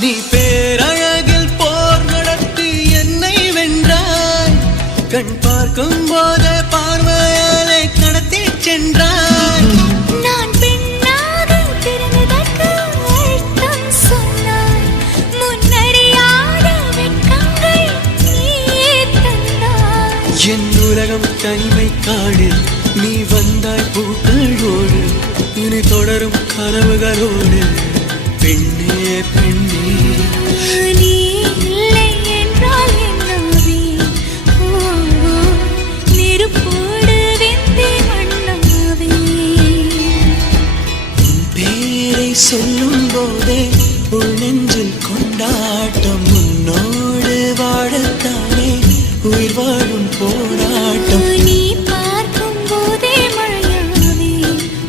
நீ பேரழகில் போர் நடத்தி என்னை வென்றாய். கண் பார்க்கும் போதே பார்வையாலே கடத்தி சென்றாய். நான் பெண்ணாக பிறந்ததற்கு அர்த்தம் சொன்னாய். முன்னறியாத வெட்கங்கள் நீயே தந்தாய். என் உலகம் தனிமை காடு. நீ வந்தாய் பூக்களோடு. இனி தொடரும் கனவுகளோடு. பெண்ணே பெண்ணே நீ இல்லை என்றால் என்னவே நெருப்போடு வெந்தே மண்ணாவே. பேரை சொல்லும் போதே உள் நெஞ்சில் கொண்டாட்டம்